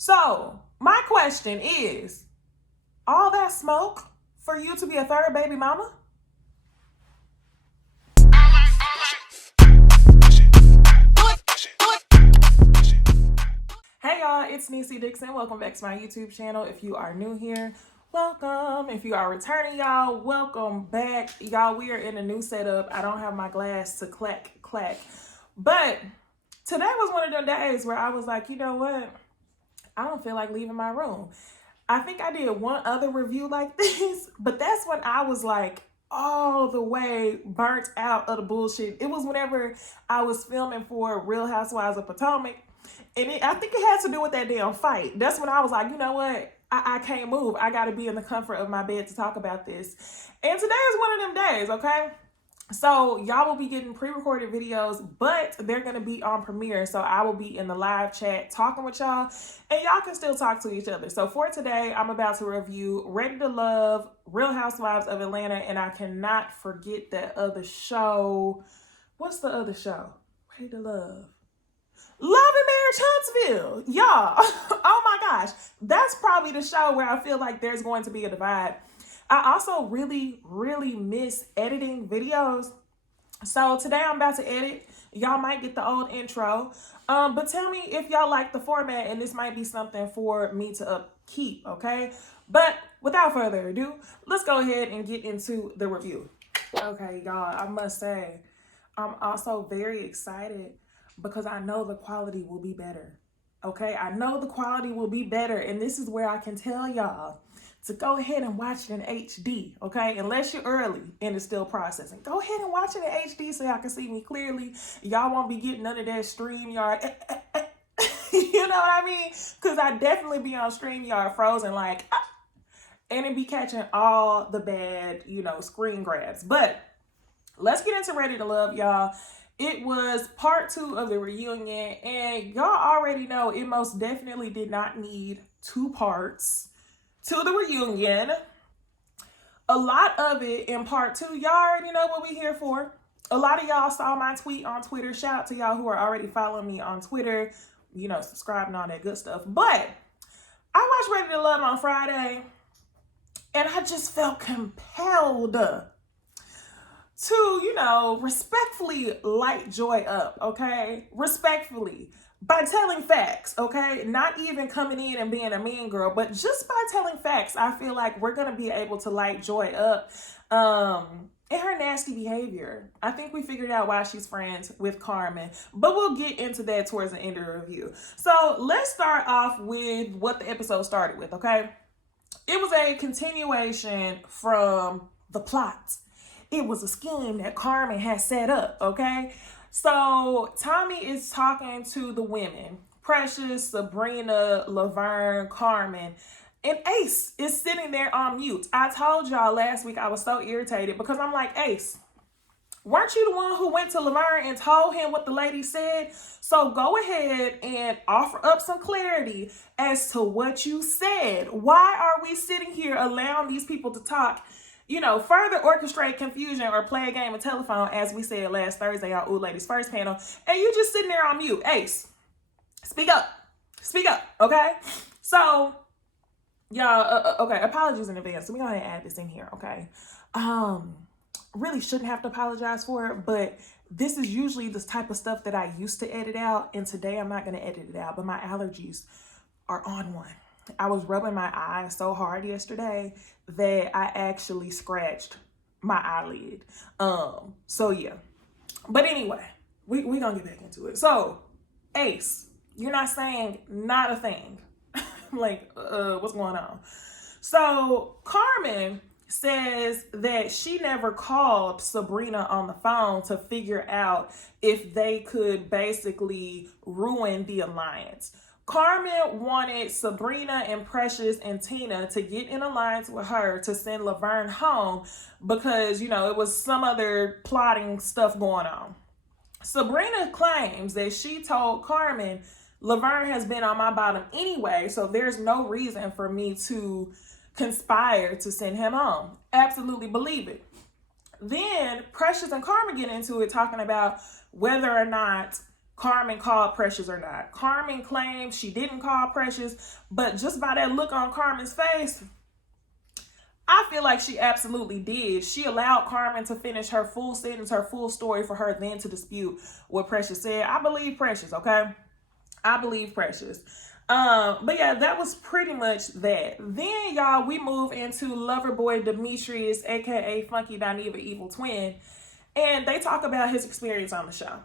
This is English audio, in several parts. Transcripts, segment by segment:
So, my question is, all that smoke for you to be a third baby mama? Hey y'all, it's Necey Dixon. Welcome back to my YouTube channel. If you are new here, welcome. If you are returning, y'all, welcome back. Y'all, we are in a new setup. I don't have my glass to clack. But today was one of them days where I was like, you know what? I don't feel like leaving my room. I think I did one other review like this, but that's when I was like all the way burnt out of the bullshit. It was whenever I was filming for Real Housewives of Potomac. And I think it had to do with that damn fight. That's when I was like, you know what? I can't move. I got to be in the comfort of my bed to talk about this. And today is one of them days, okay? So y'all will be getting pre-recorded videos, but they're going to be on Premiere. So I will be in the live chat talking with y'all, and y'all can still talk to each other. So for today, I'm about to review Ready to Love, Real Housewives of Atlanta, and I cannot forget that other show. What's the other show? Ready to Love. Love and Marriage Huntsville. Y'all, oh my gosh. That's probably the show where I feel like there's going to be a divide. I also really miss editing videos. So today I'm about to edit. Y'all might get the old intro. But tell me if y'all like the format, and this might be something for me to upkeep, okay? But without further ado, let's go ahead and get into the review. Okay, y'all, I must say, I'm also very excited because I know the quality will be better. Okay, I know the quality will be better, and this is where I can tell y'all to go ahead and watch it in HD, okay? Unless you're early and it's still processing. Go ahead and watch it in HD so y'all can see me clearly. Y'all won't be getting none of that StreamYard. You know what I mean? Because I definitely be on StreamYard frozen like, and it be catching all the bad, screen grabs. But let's get into Ready to Love, y'all. It was part 2 of the reunion, and y'all already know it most definitely did not need 2 parts to the reunion. A lot of it in part 2, y'all already know what we here for. A lot of y'all saw my tweet on Twitter. Shout out to y'all who are already following me on Twitter, subscribing, all that good stuff. But I watched Ready to Love on Friday, and I just felt compelled to, respectfully light Joy up, okay? Respectfully. By telling facts, okay? Not even coming in and being a mean girl, but just by telling facts, I feel like we're going to be able to light Joy up in her nasty behavior. I think we figured out why she's friends with Carmen, but we'll get into that towards the end of the review. So let's start off with what the episode started with, okay? It was a continuation from the plot. It was a scheme that Carmen had set up, okay? So Tommy is talking to the women, Precious, Sabrina, Laverne, Carmen, and Ace is sitting there on mute. I told y'all last week I was so irritated because I'm like, Ace, weren't you the one who went to Laverne and told him what the lady said? So go ahead and offer up some clarity as to what you said. Why are we sitting here allowing these people to talk, further orchestrate confusion or play a game of telephone, as we said last Thursday on Ooh Ladies First panel, and you just sitting there on mute? Ace, speak up, okay? So, y'all, okay, apologies in advance. So we go ahead and add this in here, okay? Really shouldn't have to apologize for it, but this is usually the type of stuff that I used to edit out, and today I'm not going to edit it out, but my allergies are on one. I was rubbing my eyes so hard yesterday that I actually scratched my eyelid. So yeah. But anyway, we gonna get back into it. So, Ace, you're not saying not a thing. Like, what's going on? So Carmen says that she never called Sabrina on the phone to figure out if they could basically ruin the alliance. Carmen wanted Sabrina and Precious and Tina to get in alliance with her to send Laverne home because, it was some other plotting stuff going on. Sabrina claims that she told Carmen, Laverne has been on my bottom anyway, so there's no reason for me to conspire to send him home. Absolutely believe it. Then Precious and Carmen get into it talking about whether or not Carmen called Precious or not. Carmen claimed she didn't call Precious, but just by that look on Carmen's face, I feel like she absolutely did. She allowed Carmen to finish her full sentence, her full story, for her then to dispute what Precious said. I believe Precious, okay? I believe Precious. But yeah, that was pretty much that. Then, y'all, we move into Loverboy Demetrius, aka Funky Dineva Evil Twin, and they talk about his experience on the show.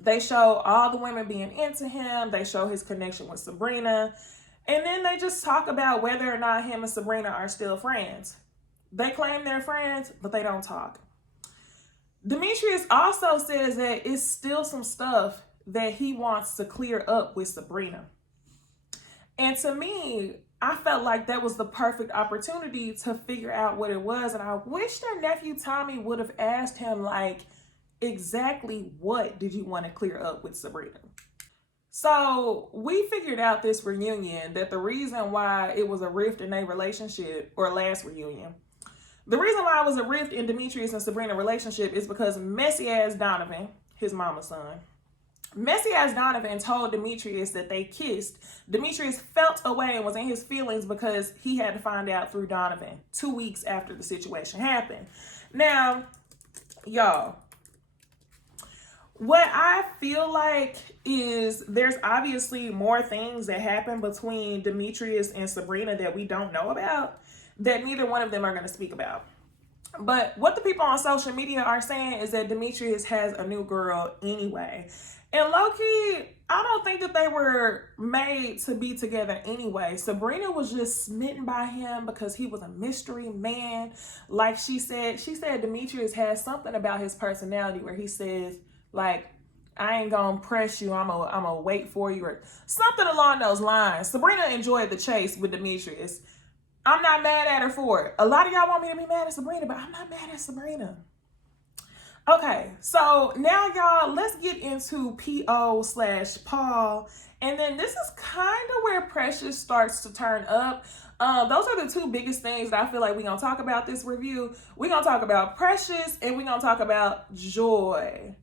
They show all the women being into him. They show his connection with Sabrina. And then they just talk about whether or not him and Sabrina are still friends. They claim they're friends, but they don't talk. Demetrius also says that it's still some stuff that he wants to clear up with Sabrina. And to me, I felt like that was the perfect opportunity to figure out what it was. And I wish their nephew Tommy would have asked him, like, exactly what did you want to clear up with Sabrina? So we figured out this reunion that the reason why it was a rift in their relationship, or last reunion, the reason why it was a rift in Demetrius and Sabrina relationship is because messy ass Donovan, his mama's son, messy ass Donovan told Demetrius that they kissed. Demetrius felt away and was in his feelings because he had to find out through Donovan 2 weeks after the situation happened. Now, y'all, what I feel like is there's obviously more things that happen between Demetrius and Sabrina that we don't know about, that neither one of them are going to speak about. But what the people on social media are saying is that Demetrius has a new girl anyway. And low-key, I don't think that they were made to be together anyway. Sabrina was just smitten by him because he was a mystery man. Like she said Demetrius has something about his personality where he says, like, I ain't gonna press you, I'm gonna wait for you, or something along those lines. Sabrina enjoyed the chase with Demetrius. I'm not mad at her for it. A lot of y'all want me to be mad at Sabrina, but I'm not mad at Sabrina. Okay, so now y'all, let's get into P.O./Paul. And then this is kind of where Precious starts to turn up. Those are the two biggest things that I feel like we're gonna talk about this review. We're gonna talk about Precious and we're gonna talk about Joy.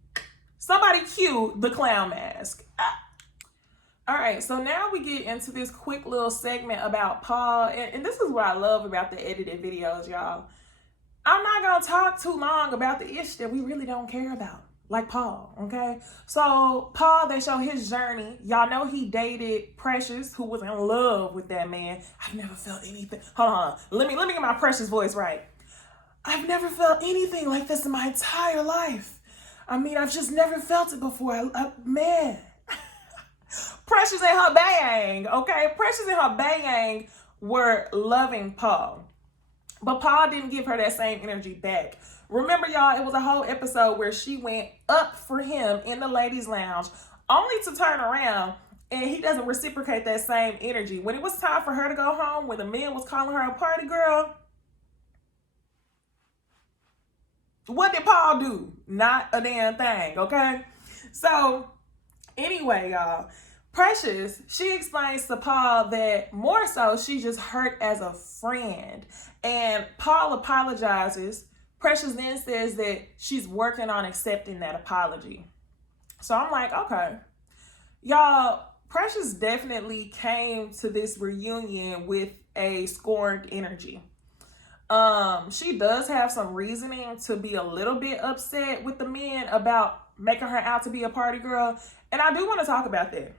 Somebody cue the clown mask. All right, so now we get into this quick little segment about Paul. And this is what I love about the edited videos, y'all. I'm not going to talk too long about the issue that we really don't care about, like Paul, okay? So Paul, they show his journey. Y'all know he dated Precious, who was in love with that man. I've never felt anything. Hold on. Let me get my Precious voice right. I've never felt anything like this in my entire life. I mean, I've just never felt it before. Man. Precious and her bang, okay? Precious and her bang were loving Paul. But Paul didn't give her that same energy back. Remember, y'all, it was a whole episode where she went up for him in the ladies' lounge, only to turn around and he doesn't reciprocate that same energy. When it was time for her to go home, when the man was calling her a party girl, what did Paul do? Not a damn thing, okay? So, anyway, y'all, Precious, she explains to Paul that more so she just hurt as a friend. And Paul apologizes. Precious then says that she's working on accepting that apology. So I'm like, okay. Y'all, Precious definitely came to this reunion with a scorned energy. She does have some reasoning to be a little bit upset with the men about making her out to be a party girl. And I do want to talk about that.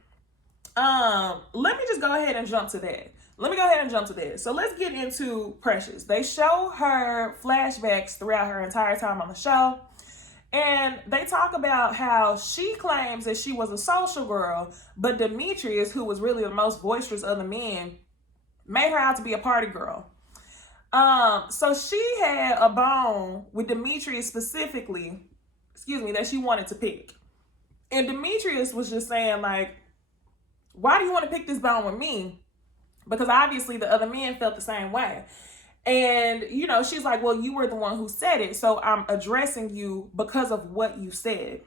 Let me just go ahead and jump to that. So let's get into Precious. They show her flashbacks throughout her entire time on the show. And they talk about how she claims that she was a social girl, but Demetrius, who was really the most boisterous of the men, made her out to be a party girl. So she had a bone with Demetrius specifically, that she wanted to pick. And Demetrius was just saying, like, why do you want to pick this bone with me? Because obviously the other men felt the same way. And, she's like, well, you were the one who said it, so I'm addressing you because of what you said.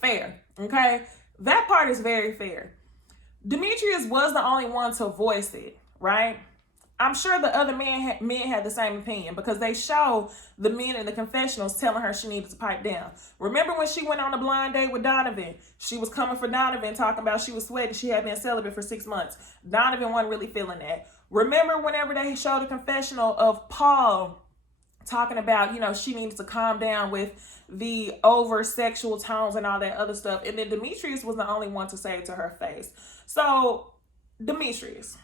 Fair, okay? That part is very fair. Demetrius was the only one to voice it, right? I'm sure the other men had the same opinion, because they show the men in the confessionals telling her she needed to pipe down. Remember when she went on a blind date with Donovan? She was coming for Donovan, talking about she was sweating. She had been celibate for 6 months. Donovan wasn't really feeling that. Remember whenever they showed a confessional of Paul talking about, she needed to calm down with the over sexual tones and all that other stuff. And then Demetrius was the only one to say it to her face. So, Demetrius,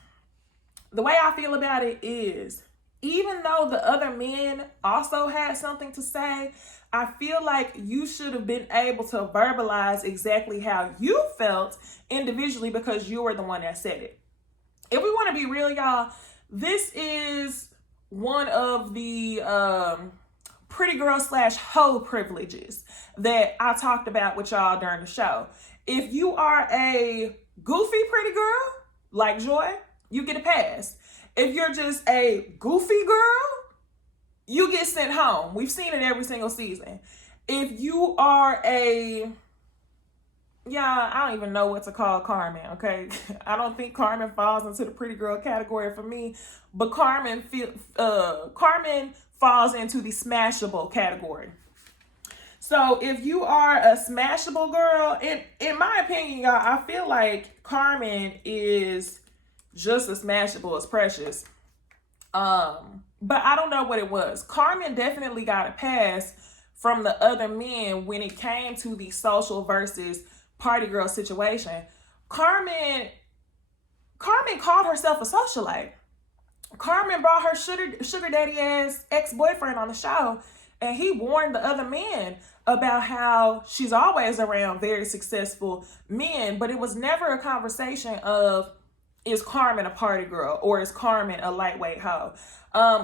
the way I feel about it is, even though the other men also had something to say, I feel like you should have been able to verbalize exactly how you felt individually, because you were the one that said it. If we want to be real, y'all, this is one of the pretty girl / hoe privileges that I talked about with y'all during the show. If you are a goofy pretty girl like Joy, you get a pass. If you're just a goofy girl, you get sent home. We've seen it every single season. If you are I don't even know what to call Carmen, okay? I don't think Carmen falls into the pretty girl category for me, but Carmen falls into the smashable category. So if you are a smashable girl, in my opinion, y'all, I feel like Carmen is just as smashable as Precious. But I don't know what it was. Carmen definitely got a pass from the other men when it came to the social versus party girl situation. Carmen called herself a socialite. Carmen brought her sugar daddy ass ex-boyfriend on the show, and he warned the other men about how she's always around very successful men, but it was never a conversation of, is Carmen a party girl or is Carmen a lightweight hoe?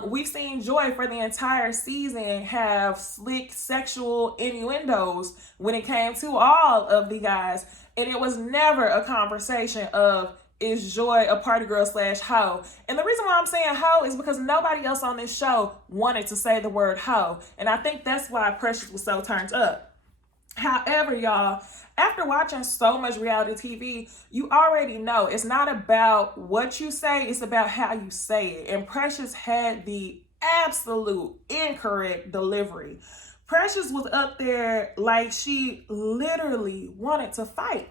We've seen Joy for the entire season have slick sexual innuendos when it came to all of the guys, and it was never a conversation of, is Joy a party girl / hoe? And the reason why I'm saying hoe is because nobody else on this show wanted to say the word hoe, and I think that's why Precious was so turned up. However, y'all, after watching so much reality TV, you already know it's not about what you say, it's about how you say it. And Precious had the absolute incorrect delivery. Precious was up there like she literally wanted to fight.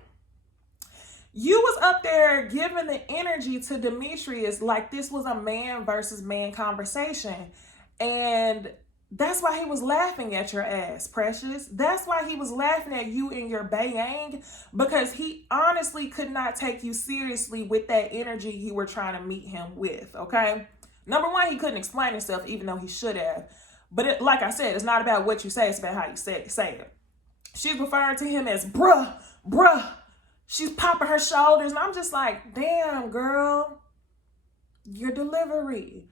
You was up there giving the energy to Demetrius like this was a man versus man conversation. And that's why he was laughing at your ass, Precious. That's why he was laughing at you and your bayang, because he honestly could not take you seriously with that energy you were trying to meet him with, okay? Number one, he couldn't explain himself, even though he should have. But like I said, it's not about what you say, it's about how you say it. She's referring to him as bruh. She's popping her shoulders, and I'm just like, damn, girl, your delivery.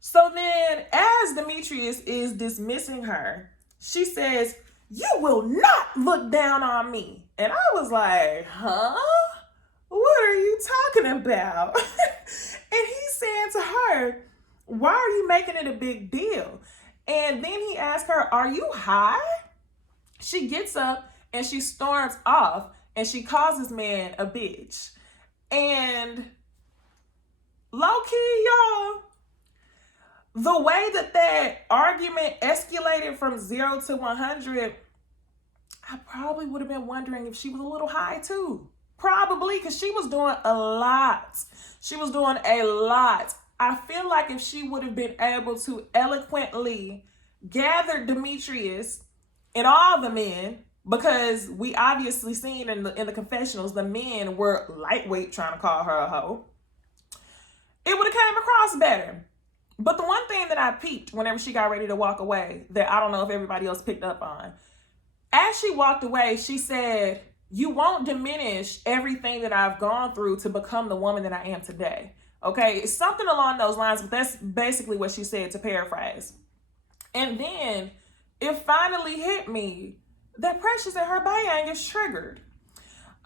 So then, as Demetrius is dismissing her, she says, you will not look down on me. And I was like, huh? What are you talking about? And he's saying to her, why are you making it a big deal? And then he asks her, are you high? She gets up and she storms off, and she calls this man a bitch. And low-key, y'all, the way that argument escalated from 0 to 100, I probably would have been wondering if she was a little high too. Probably, because she was doing a lot. I feel like if she would have been able to eloquently gather Demetrius and all the men, because we obviously seen in the confessionals, the men were lightweight trying to call her a hoe, it would have came across better. But the one thing that I peeped whenever she got ready to walk away, that I don't know if everybody else picked up on, as she walked away, she said, you won't diminish everything that I've gone through to become the woman that I am today. Okay, it's something along those lines, but that's basically what she said, to paraphrase. And then it finally hit me that Precious and her bayang is triggered.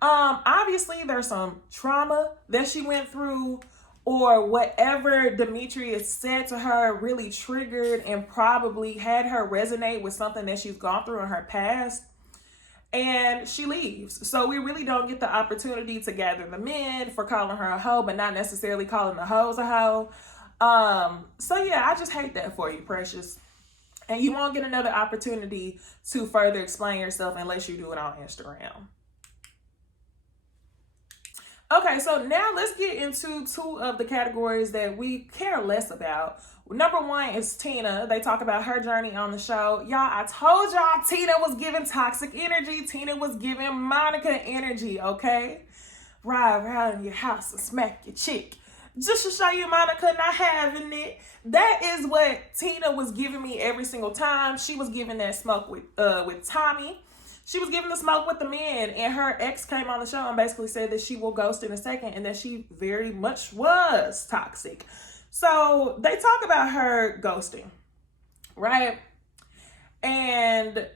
Obviously there's some trauma that she went through, or whatever Demetrius said to her really triggered and probably had her resonate with something that she's gone through in her past. And she leaves. So we really don't get the opportunity to gather the men for calling her a hoe, but not necessarily calling the hoes a hoe. So yeah, I just hate that for you, Precious. And you won't get another opportunity to further explain yourself unless you do it on Instagram. Okay, so now let's get into two of the categories that we care less about. Number one is Tina. They talk about her journey on the show. Y'all, I told y'all Tina was giving toxic energy. Tina was giving Monica energy, okay? Ride around in your house and smack your chick. Just to show you Monica not having it. That is what Tina was giving me every single time. She was giving that smoke with Tommy. She was giving the smoke with the men, and her ex came on the show and basically said that she will ghost in a second and that she very much was toxic. So they talk about her ghosting, right? And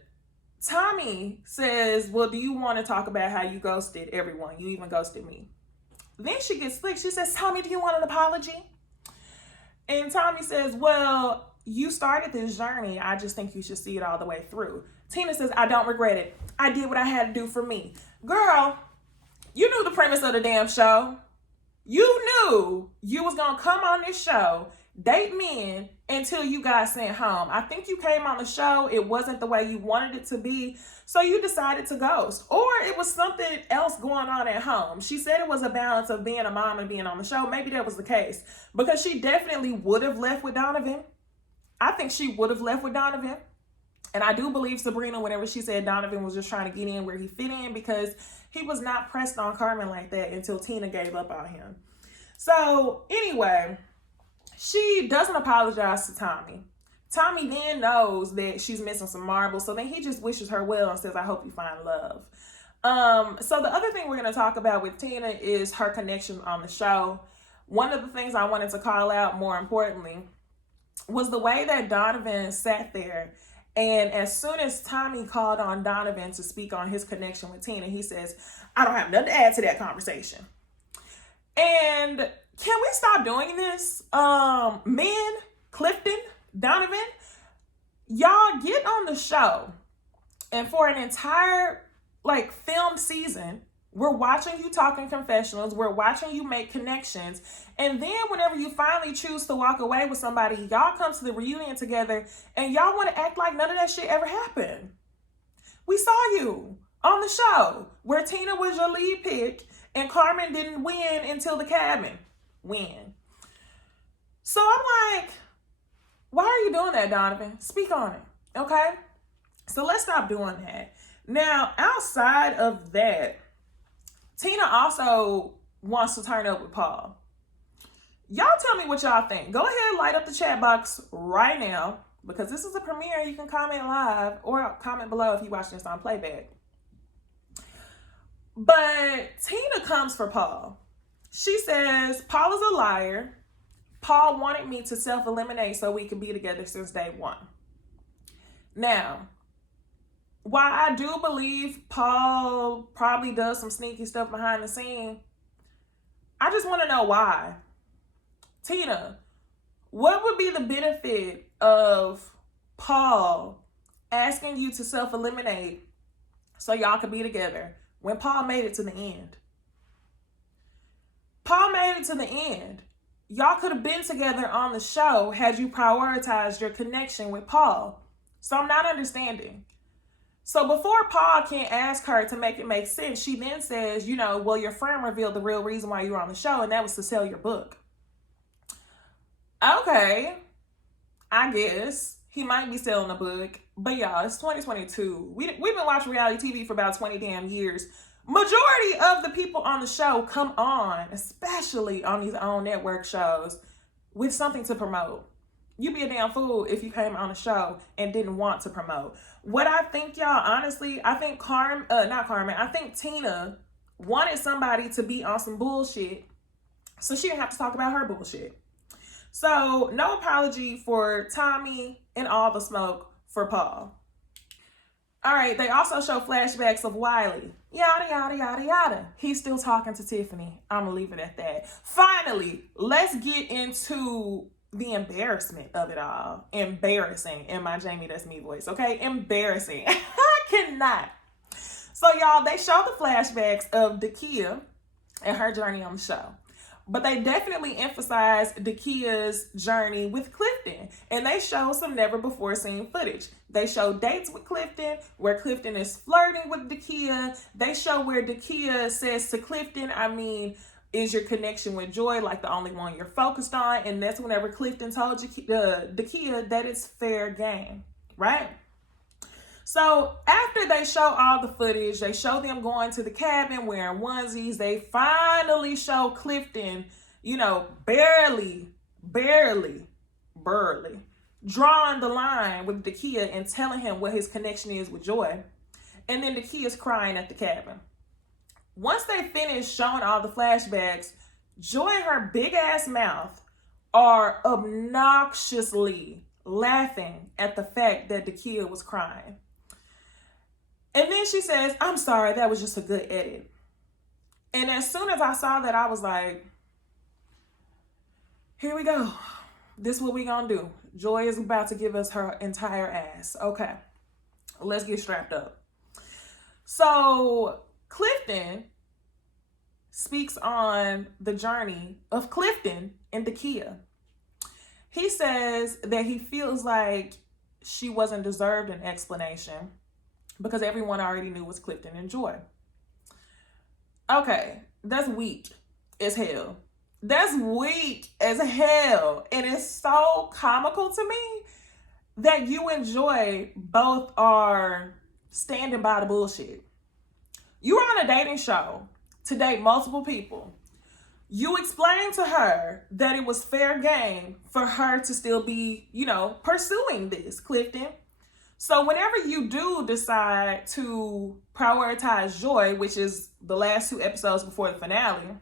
Tommy says, well, do you want to talk about how you ghosted everyone? You even ghosted me. Then she gets slick. She says, Tommy, do you want an apology? And Tommy says, well, you started this journey. I just think you should see it all the way through. Tina says, I don't regret it. I did what I had to do for me. Girl, you knew the premise of the damn show. You knew you was going to come on this show, date men until you got sent home. I think you came on the show. It wasn't the way you wanted it to be. So you decided to ghost. Or it was something else going on at home. She said it was a balance of being a mom and being on the show. Maybe that was the case. Because she definitely would have left with Donovan. I think she would have left with Donovan. And I do believe Sabrina, whenever she said Donovan was just trying to get in where he fit in, because he was not pressed on Carmen like that until Tina gave up on him. So anyway, she doesn't apologize to Tommy. Tommy then knows that she's missing some marbles. So then he just wishes her well and says, I hope you find love. So the other thing we're going to talk about with Tina is her connection on the show. One of the things I wanted to call out more importantly was the way that Donovan sat there. And as soon as Tommy called on Donovan to speak on his connection with Tina, he says, I don't have nothing to add to that conversation. And can we stop doing this? Men, Clifton, Donovan, y'all get on the show. And for an entire film season, we're watching you talk in confessionals. We're watching you make connections. And then whenever you finally choose to walk away with somebody, y'all come to the reunion together and y'all want to act like none of that shit ever happened. We saw you on the show where Tina was your lead pick and Carmen didn't win until the cabin win. So I'm like, why are you doing that, Donovan? Speak on it, okay? So let's stop doing that. Now, outside of that, Tina also wants to turn up with Paul. Y'all tell me what y'all think. Go ahead, light up the chat box right now, because this is a premiere. You can comment live or comment below if you watch this on playback. But Tina comes for Paul. She says, Paul is a liar. Paul wanted me to self-eliminate so we could be together since day one. Now, while I do believe Paul probably does some sneaky stuff behind the scene, I just want to know why. Tina, what would be the benefit of Paul asking you to self-eliminate so y'all could be together when Paul made it to the end? Paul made it to the end. Y'all could have been together on the show had you prioritized your connection with Paul. So I'm not understanding. So before Paul can ask her to make it make sense, she then says, well, your friend revealed the real reason why you were on the show, and that was to sell your book. Okay, I guess he might be selling a book, but y'all, it's 2022. We've been watching reality TV for about 20 damn years. Majority of the people on the show come on, especially on these own network shows, with something to promote. You'd be a damn fool if you came on the show and didn't want to promote. What I think, y'all, honestly, I think I think Tina wanted somebody to be on some bullshit so she didn't have to talk about her bullshit. So no apology for Tommy and all the smoke for Paul. All right, they also show flashbacks of Wiley. Yada, yada, yada, yada. He's still talking to Tiffany. I'm going to leave it at that. Finally, let's get into the embarrassment of it all. Embarrassing in my Jamie That's Me voice, okay? Embarrassing. I cannot. So, y'all, they show the flashbacks of Dakia and her journey on the show. But they definitely emphasize Dakia's journey with Clifton. And they show some never before seen footage. They show dates with Clifton, where Clifton is flirting with Dakia. They show where Dakia says to Clifton, I mean, is your connection with Joy like the only one you're focused on? And that's whenever Clifton told Dakia that it's fair game, right? So after they show all the footage, they show them going to the cabin wearing onesies. They finally show Clifton, barely drawing the line with Dakia and telling him what his connection is with Joy. And then Dakia's crying at the cabin. Once they finish showing all the flashbacks, Joy and her big ass mouth are obnoxiously laughing at the fact that Dakia was crying. And then she says, I'm sorry, that was just a good edit. And as soon as I saw that, I was like, here we go. This is what we gonna do. Joy is about to give us her entire ass. Okay, let's get strapped up. So Clifton speaks on the journey of Clifton and Dakia. He says that he feels like she wasn't deserved an explanation because everyone already knew it was Clifton and Joy. Okay, that's weak as hell. That's weak as hell. And it's so comical to me that you and Joy both are standing by the bullshit. You were on a dating show to date multiple people. You explained to her that it was fair game for her to still be, pursuing this, Clifton. So whenever you do decide to prioritize Joy, which is the last 2 episodes before the finale,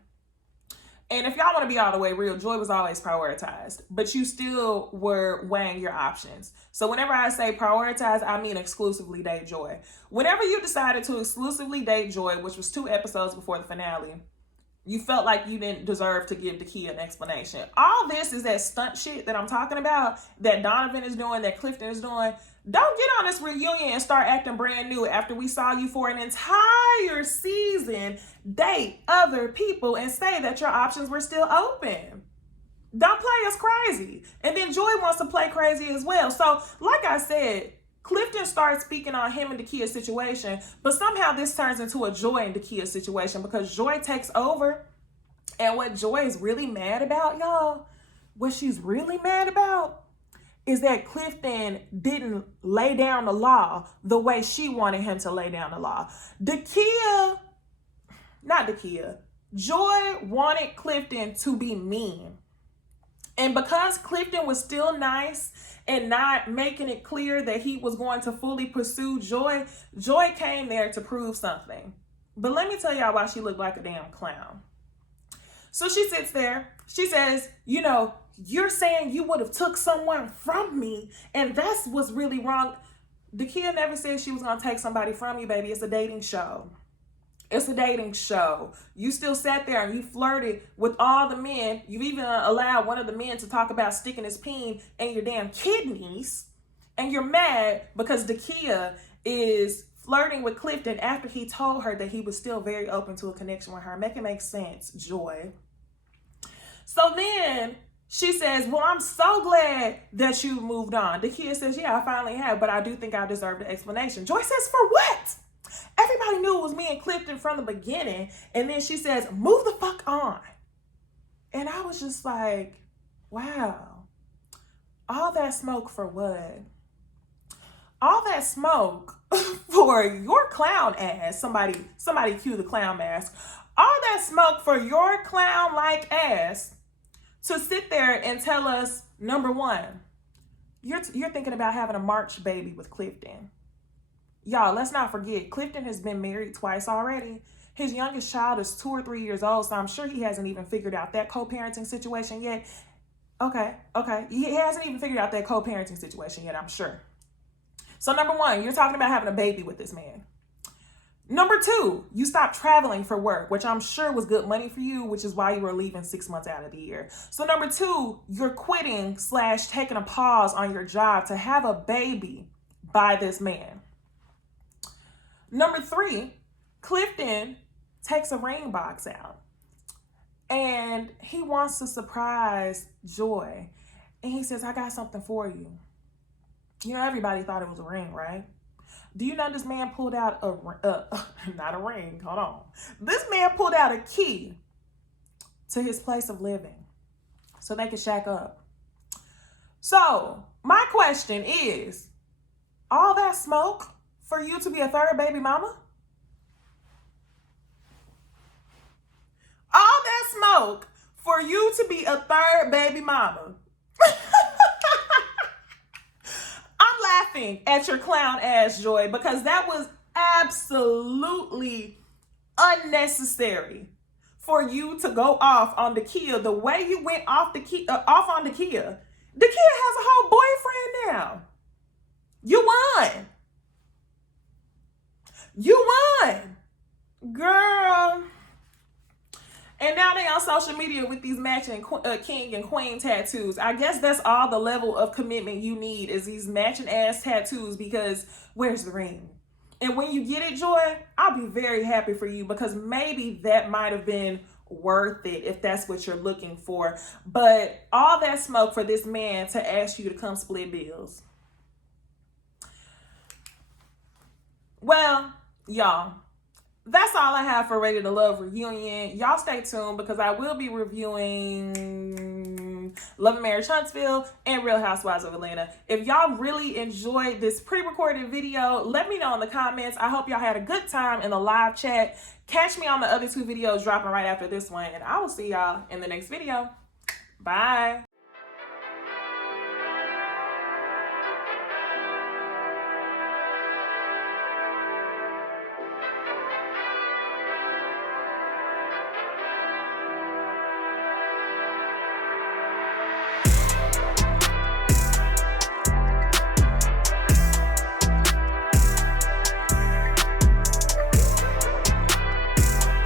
and if y'all want to be all the way real, Joy was always prioritized, but you still were weighing your options. So whenever I say prioritize, I mean exclusively date Joy. Whenever you decided to exclusively date Joy, which was 2 episodes before the finale, you felt like you didn't deserve to give Dakia an explanation. All this is that stunt shit that I'm talking about, that Donovan is doing, that Clifton is doing. Don't get on this reunion and start acting brand new after we saw you for an entire season date other people and say that your options were still open. Don't play us crazy. And then Joy wants to play crazy as well. So, like I said, Clifton starts speaking on him and Dakia's situation, but somehow this turns into a Joy and Dakia situation because Joy takes over. And what Joy is really mad about, y'all, what she's really mad about is that Clifton didn't lay down the law the way she wanted him to lay down the law. Joy wanted Clifton to be mean. And because Clifton was still nice and not making it clear that he was going to fully pursue Joy, Joy came there to prove something. But let me tell y'all why she looked like a damn clown. So she sits there. She says, you're saying you would have took someone from me, and that's what's really wrong. Dakia never said she was going to take somebody from you, baby. It's a dating show. It's a dating show. You still sat there and you flirted with all the men. You even allowed one of the men to talk about sticking his peen in your damn kidneys. And you're mad because Dakia is flirting with Clifton after he told her that he was still very open to a connection with her. Make it make sense, Joy. So then she says, well, I'm so glad that you moved on. Dakia says, yeah, I finally have, but I do think I deserve an explanation. Joy says, for what? Everybody knew it was me and Clifton from the beginning. And then she says, move the fuck on. And I was just like, wow, all that smoke for what? All that smoke for your clown ass. Somebody cue the clown mask. All that smoke for your clown-like ass to sit there and tell us, number one, you're thinking about having a March baby with Clifton. Y'all, let's not forget, Clifton has been married twice already. His youngest child is 2 or 3 years old, so I'm sure he hasn't even figured out that co-parenting situation yet. Okay. He hasn't even figured out that co-parenting situation yet, I'm sure. So number one, you're talking about having a baby with this man. Number two, you stopped traveling for work, which I'm sure was good money for you, which is why you were leaving 6 months out of the year. So number two, you're quitting / taking a pause on your job to have a baby by this man. Number three, Clifton takes a ring box out. And he wants to surprise Joy. And he says, I got something for you. You know, everybody thought it was a ring, right? Do you know this man pulled out not a ring, hold on. This man pulled out a key to his place of living so they could shack up. So my question is, all that smoke for you to be a third baby mama? All that smoke for you to be a third baby mama? I'm laughing at your clown ass, Joy, because that was absolutely unnecessary for you to go off on the Kia the way you went off on the Kia. The Kia has a whole boyfriend now. You won. You won, girl. And now they on social media with these matching king and queen tattoos. I guess that's all the level of commitment you need is these matching ass tattoos, because where's the ring? And when you get it, Joy, I'll be very happy for you, because maybe that might have been worth it if that's what you're looking for. But all that smoke for this man to ask you to come split bills. Well, y'all, that's all I have for Ready to Love reunion. Y'all stay tuned, because I will be reviewing Love and Marriage Huntsville and Real Housewives of Atlanta. If y'all really enjoyed this pre-recorded video, let me know in the comments. I hope y'all had a good time in the live chat. Catch me on the other two videos dropping right after this one, and I will see y'all in the next video. Bye.